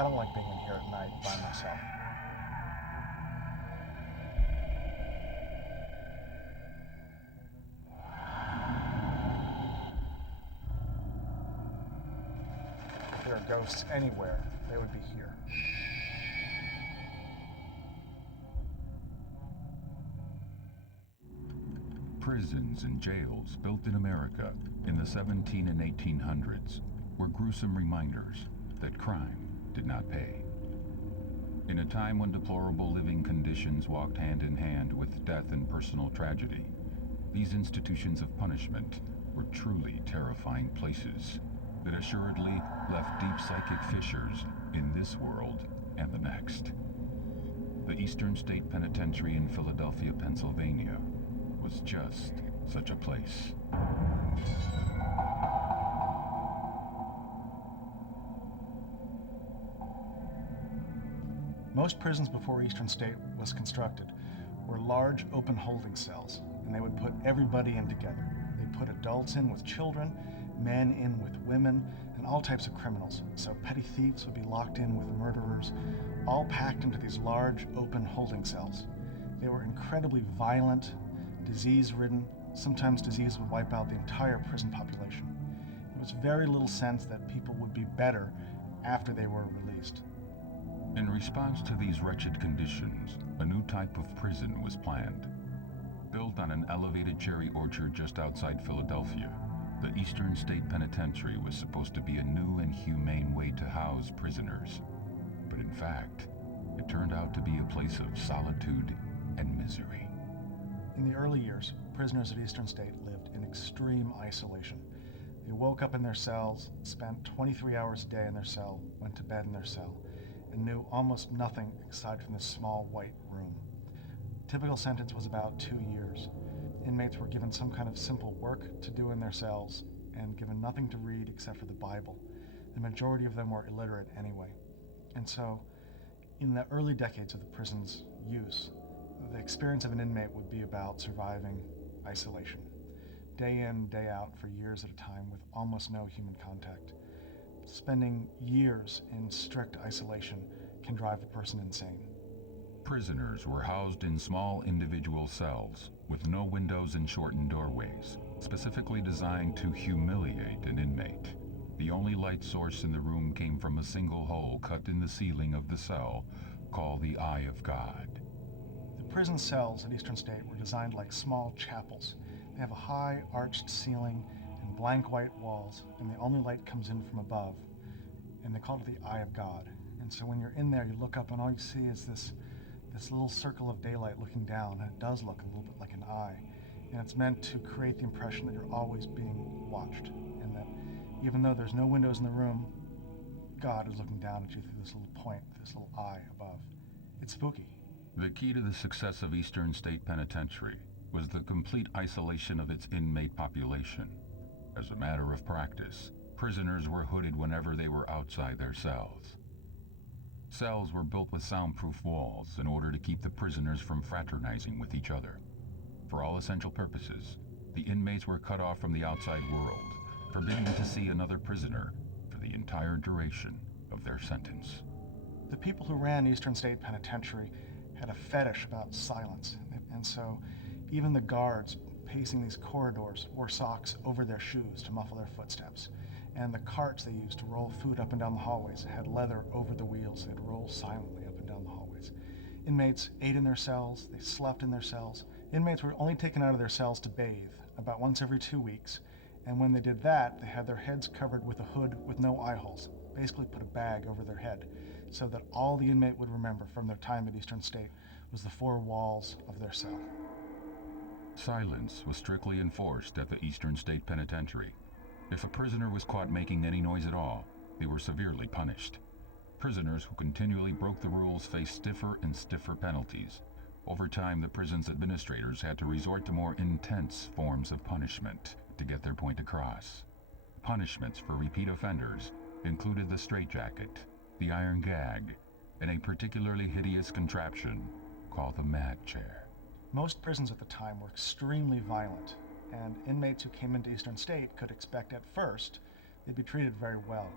I don't like being in here at night by myself. If there are ghosts anywhere, they would be here. Prisons and jails built in America in the 17 and 1800s were gruesome reminders that crime did not pay. In a time when deplorable living conditions walked hand in hand with death and personal tragedy, these institutions of punishment were truly terrifying places that assuredly left deep psychic fissures in this world and the next. The Eastern State Penitentiary in Philadelphia, Pennsylvania, was just such a place. Most prisons before Eastern State was constructed were large open holding cells, and they would put everybody in together. They'd put adults in with children, men in with women, and all types of criminals. So petty thieves would be locked in with murderers, all packed into these large open holding cells. They were incredibly violent, disease-ridden. Sometimes disease would wipe out the entire prison population. There was very little sense that people would be better after they were released. In response to these wretched conditions, a new type of prison was planned. Built on an elevated cherry orchard just outside Philadelphia, the Eastern State Penitentiary was supposed to be a new and humane way to house prisoners. But in fact, it turned out to be a place of solitude and misery. In the early years, prisoners at Eastern State lived in extreme isolation. They woke up in their cells, spent 23 hours a day in their cell, went to bed in their cell, and knew almost nothing aside from this small white room. Typical sentence was about 2 years. Inmates were given some kind of simple work to do in their cells and given nothing to read except for the Bible. The majority of them were illiterate anyway. And so, in the early decades of the prison's use, the experience of an inmate would be about surviving isolation, day in, day out for years at a time with almost no human contact. Spending years in strict isolation can drive a person insane. Prisoners were housed in small individual cells with no windows and shortened doorways, specifically designed to humiliate an inmate. The only light source in the room came from a single hole cut in the ceiling of the cell, called the Eye of God. The prison cells at Eastern State were designed like small chapels. They have a high arched ceiling and blank white walls, and the only light comes in from above, and they call it the Eye of God. And so when you're in there, you look up and all you see is this little circle of daylight looking down, and it does look a little bit like an eye. And it's meant to create the impression that you're always being watched, and that even though there's no windows in the room, God is looking down at you through this little point, this little eye above. It's spooky. The key to the success of Eastern State Penitentiary was the complete isolation of its inmate population. As a matter of practice, prisoners were hooded whenever they were outside their cells. Cells were built with soundproof walls in order to keep the prisoners from fraternizing with each other. For all essential purposes, the inmates were cut off from the outside world, forbidden to see another prisoner for the entire duration of their sentence. The people who ran Eastern State Penitentiary had a fetish about silence, and so even the guards pacing these corridors wore socks over their shoes to muffle their footsteps. And the carts they used to roll food up and down the hallways had leather over the wheels. They'd roll silently up and down the hallways. Inmates ate in their cells, they slept in their cells. Inmates were only taken out of their cells to bathe about once every 2 weeks, and when they did that, they had their heads covered with a hood with no eye holes, basically put a bag over their head, so that all the inmate would remember from their time at Eastern State was the 4 walls of their cell. Silence was strictly enforced at the Eastern State Penitentiary. If a prisoner was caught making any noise at all, they were severely punished. Prisoners who continually broke the rules faced stiffer and stiffer penalties. Over time, the prison's administrators had to resort to more intense forms of punishment to get their point across. Punishments for repeat offenders included the straitjacket, the iron gag, and a particularly hideous contraption called the mad chair. Most prisons at the time were extremely violent, and inmates who came into Eastern State could expect at first they'd be treated very well.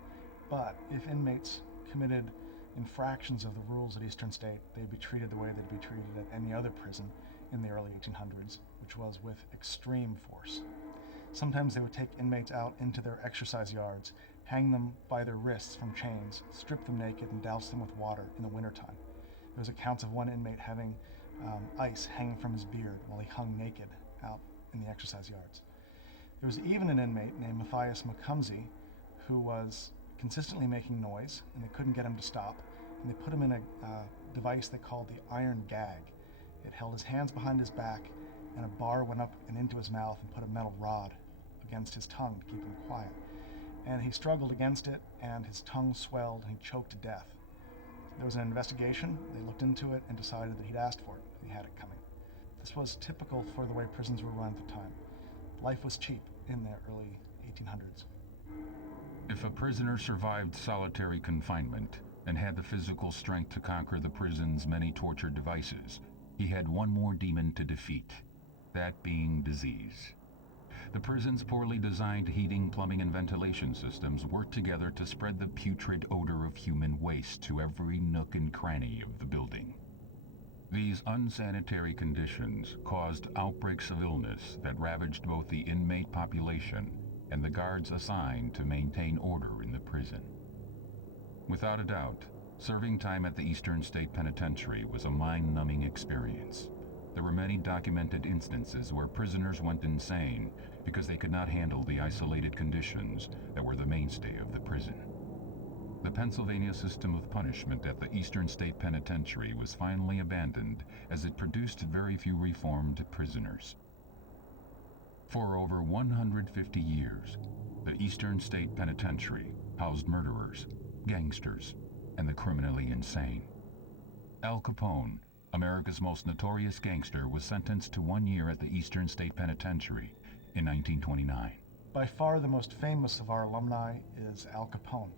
But if inmates committed infractions of the rules at Eastern State, they'd be treated the way they'd be treated at any other prison in the early 1800s, which was with extreme force. Sometimes they would take inmates out into their exercise yards, hang them by their wrists from chains, strip them naked, and douse them with water in the wintertime. There was accounts of one inmate having ice hanging from his beard while he hung naked out in the exercise yards. There was even an inmate named Matthias Macumsey who was consistently making noise, and they couldn't get him to stop, and they put him in a device they called the iron gag. It held his hands behind his back, and a bar went up and into his mouth and put a metal rod against his tongue to keep him quiet. And he struggled against it, and his tongue swelled, and he choked to death. There was an investigation. They looked into it and decided that he'd asked for it. He had it coming. This was typical for the way prisons were run at the time. Life was cheap in the early 1800s. If a prisoner survived solitary confinement and had the physical strength to conquer the prison's many torture devices, he had one more demon to defeat, that being disease. The prison's poorly designed heating, plumbing, and ventilation systems worked together to spread the putrid odor of human waste to every nook and cranny of the building. These unsanitary conditions caused outbreaks of illness that ravaged both the inmate population and the guards assigned to maintain order in the prison. Without a doubt, serving time at the Eastern State Penitentiary was a mind-numbing experience. There were many documented instances where prisoners went insane because they could not handle the isolated conditions that were the mainstay of the prison. The Pennsylvania system of punishment at the Eastern State Penitentiary was finally abandoned as it produced very few reformed prisoners. For over 150 years, the Eastern State Penitentiary housed murderers, gangsters, and the criminally insane. Al Capone, America's most notorious gangster, was sentenced to 1 year at the Eastern State Penitentiary in 1929. By far the most famous of our alumni is Al Capone.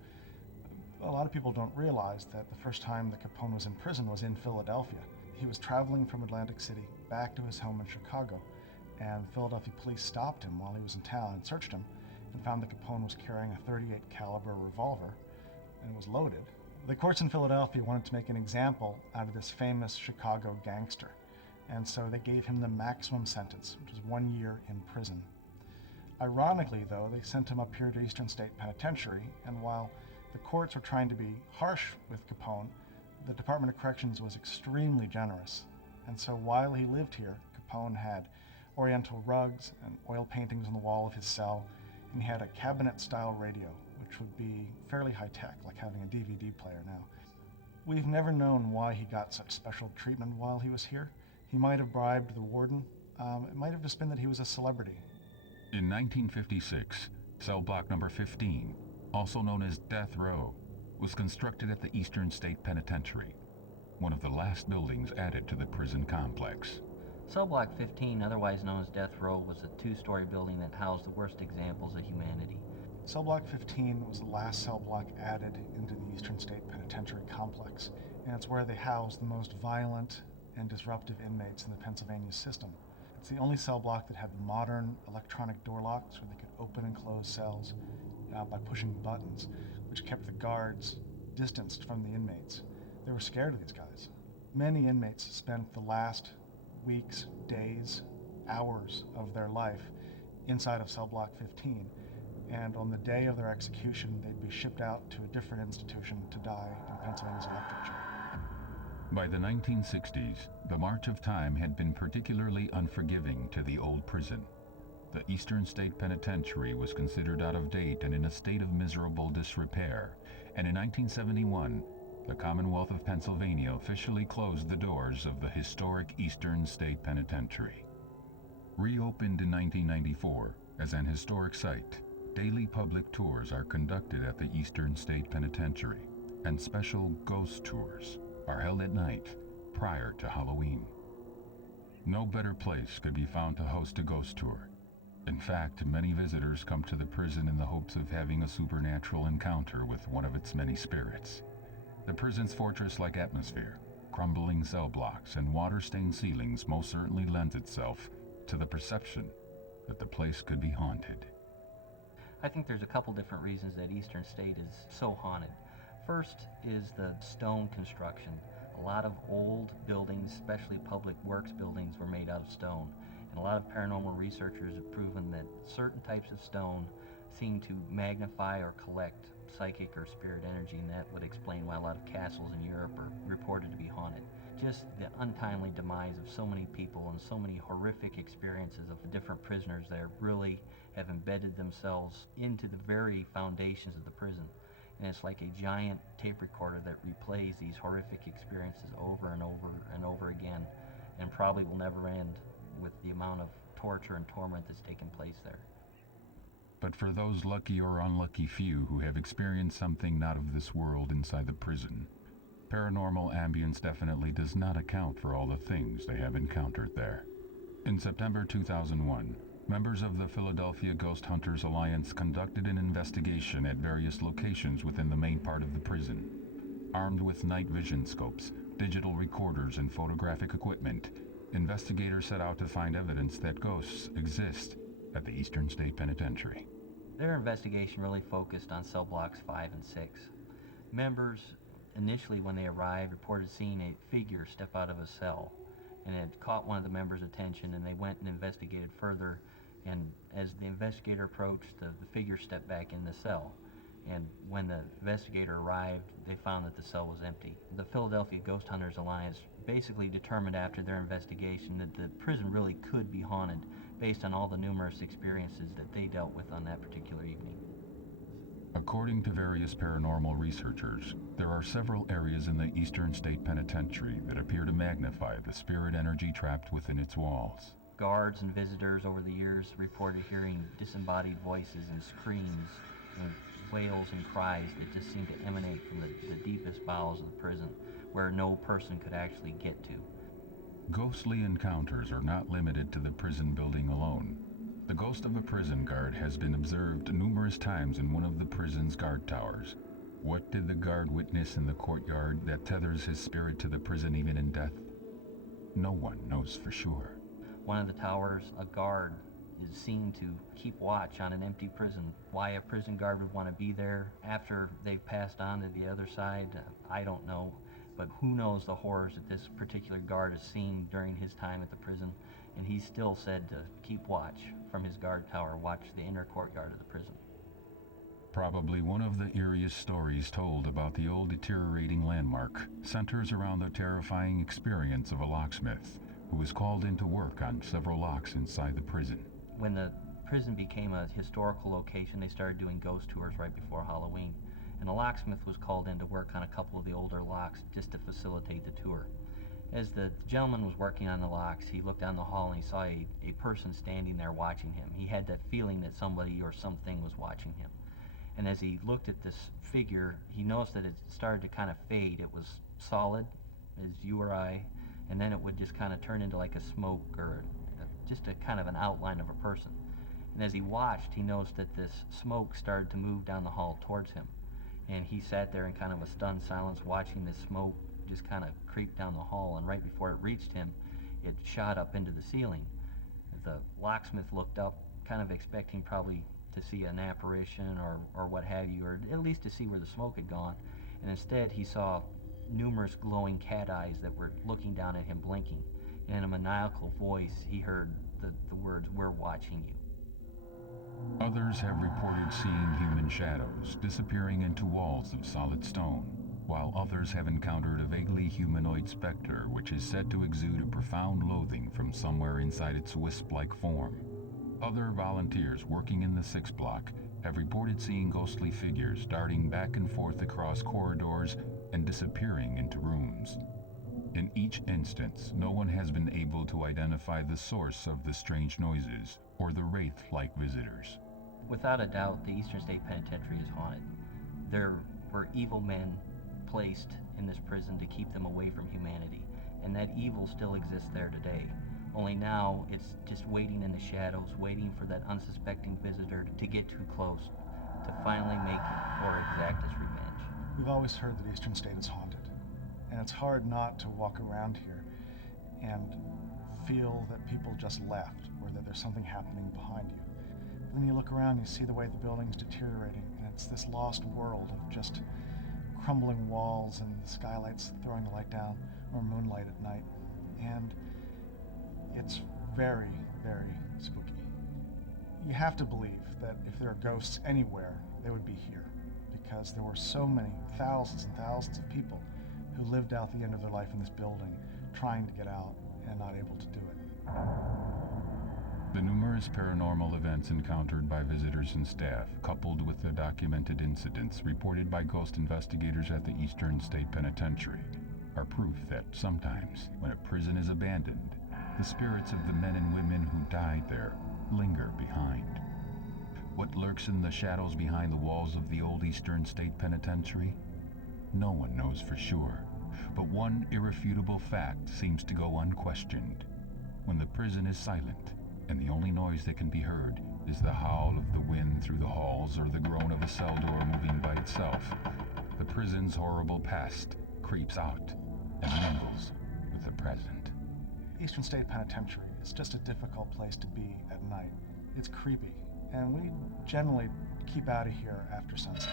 A lot of people don't realize that the first time that Capone was in prison was in Philadelphia. He was traveling from Atlantic City back to his home in Chicago, and Philadelphia police stopped him while he was in town and searched him and found that Capone was carrying a .38 caliber revolver, and it was loaded. The courts in Philadelphia wanted to make an example out of this famous Chicago gangster, and so they gave him the maximum sentence, which was 1 year in prison. Ironically, though, they sent him up here to Eastern State Penitentiary, and while the courts were trying to be harsh with Capone, the Department of Corrections was extremely generous. And so while he lived here, Capone had oriental rugs and oil paintings on the wall of his cell, and he had a cabinet-style radio, which would be fairly high-tech, like having a DVD player now. We've never known why he got such special treatment while he was here. He might have bribed the warden. It might have just been that he was a celebrity. In 1956, cell block number 15, also known as Death Row, was constructed at the Eastern State Penitentiary, one of the last buildings added to the prison complex. Cell Block 15, otherwise known as Death Row, was a two-story building that housed the worst examples of humanity. Cell Block 15 was the last cell block added into the Eastern State Penitentiary complex, and it's where they housed the most violent and disruptive inmates in the Pennsylvania system. It's the only cell block that had modern electronic door locks where they could open and close cells by pushing buttons, which kept the guards distanced from the inmates. They were scared of these guys. Many inmates spent the last weeks, days, hours of their life inside of cell block 15, and on the day of their execution, they'd be shipped out to a different institution to die in Pennsylvania's electric chair. By the 1960s, the march of time had been particularly unforgiving to the old prison. The Eastern State Penitentiary was considered out of date and in a state of miserable disrepair, and in 1971, the Commonwealth of Pennsylvania officially closed the doors of the historic Eastern State Penitentiary. Reopened in 1994 as an historic site, daily public tours are conducted at the Eastern State Penitentiary, and special ghost tours are held at night prior to Halloween. No better place could be found to host a ghost tour. In fact, many visitors come to the prison in the hopes of having a supernatural encounter with one of its many spirits. The prison's fortress-like atmosphere, crumbling cell blocks, and water-stained ceilings most certainly lends itself to the perception that the place could be haunted. I think there's a couple different reasons that Eastern State is so haunted. First is the stone construction. A lot of old buildings, especially public works buildings, were made out of stone. And a lot of paranormal researchers have proven that certain types of stone seem to magnify or collect psychic or spirit energy, and that would explain why a lot of castles in Europe are reported to be haunted. Just the untimely demise of so many people and so many horrific experiences of the different prisoners there really have embedded themselves into the very foundations of the prison. And it's like a giant tape recorder that replays these horrific experiences over and over and over again, and probably will never end with the amount of torture and torment that's taken place there. But for those lucky or unlucky few who have experienced something not of this world inside the prison, paranormal ambience definitely does not account for all the things they have encountered there. In September 2001, members of the Philadelphia Ghost Hunters Alliance conducted an investigation at various locations within the main part of the prison. Armed with night vision scopes, digital recorders, and photographic equipment, investigators set out to find evidence that ghosts exist at the Eastern State Penitentiary. Their investigation really focused on cell blocks 5 and 6. Members, initially when they arrived, reported seeing a figure step out of a cell, and it caught one of the members' attention, and they went and investigated further, and as the investigator approached, the figure stepped back in the cell. And when the investigator arrived, they found that the cell was empty. The Philadelphia Ghost Hunters Alliance basically determined after their investigation that the prison really could be haunted based on all the numerous experiences that they dealt with on that particular evening. According to various paranormal researchers, there are several areas in the Eastern State Penitentiary that appear to magnify the spirit energy trapped within its walls. Guards and visitors over the years reported hearing disembodied voices and screams and wails and cries that just seemed to emanate from the deepest bowels of the prison, where no person could actually get to. Ghostly encounters are not limited to the prison building alone. The ghost of a prison guard has been observed numerous times in one of the prison's guard towers. What did the guard witness in the courtyard that tethers his spirit to the prison even in death? No one knows for sure. One of the towers, a guard is seen to keep watch on an empty prison. Why a prison guard would want to be there after they've passed on to the other side, I don't know. But who knows the horrors that this particular guard has seen during his time at the prison. And he's still said to keep watch from his guard tower, watch the inner courtyard of the prison. Probably one of the eeriest stories told about the old deteriorating landmark centers around the terrifying experience of a locksmith who was called into work on several locks inside the prison. When the prison became a historical location, they started doing ghost tours right before Halloween. And a locksmith was called in to work on a couple of the older locks just to facilitate the tour. As the gentleman was working on the locks, he looked down the hall and he saw a person standing there watching him. He had that feeling that somebody or something was watching him. And as he looked at this figure, he noticed that it started to kind of fade. It was solid as you or I, and then it would just kind of turn into like a smoke or just a kind of an outline of a person. And as he watched, he noticed that this smoke started to move down the hall towards him. And he sat there in kind of a stunned silence watching this smoke just kind of creep down the hall, and right before it reached him, it shot up into the ceiling. The locksmith looked up, kind of expecting probably to see an apparition or what have you, or at least to see where the smoke had gone. And instead, he saw numerous glowing cat eyes that were looking down at him, blinking. And in a maniacal voice, he heard the words, "We're watching you." Others have reported seeing human shadows disappearing into walls of solid stone, while others have encountered a vaguely humanoid specter which is said to exude a profound loathing from somewhere inside its wisp-like form. Other volunteers working in the 6th block have reported seeing ghostly figures darting back and forth across corridors and disappearing into rooms. In each instance, no one has been able to identify the source of the strange noises or the wraith-like visitors. Without a doubt, the Eastern State Penitentiary is haunted. There were evil men placed in this prison to keep them away from humanity, and that evil still exists there today. Only now it's just waiting in the shadows, waiting for that unsuspecting visitor to get too close, to finally make or exact its revenge. We've always heard that Eastern State is haunted, and it's hard not to walk around here and feel that people just left, or that there's something happening behind you. But then you look around, you see the way the building's deteriorating, and it's this lost world of just crumbling walls and skylights throwing the light down, or moonlight at night. And it's very, very spooky. You have to believe that if there are ghosts anywhere, they would be here, because there were so many, thousands and thousands of people who lived out the end of their life in this building, trying to get out and not able to do it. The numerous paranormal events encountered by visitors and staff, coupled with the documented incidents reported by ghost investigators at the Eastern State Penitentiary, are proof that sometimes, when a prison is abandoned, the spirits of the men and women who died there linger behind. What lurks in the shadows behind the walls of the old Eastern State Penitentiary? No one knows for sure, but one irrefutable fact seems to go unquestioned. When the prison is silent, and the only noise that can be heard is the howl of the wind through the halls or the groan of a cell door moving by itself, the prison's horrible past creeps out and mingles with the present. Eastern State Penitentiary is just a difficult place to be at night. It's creepy, and we generally keep out of here after sunset.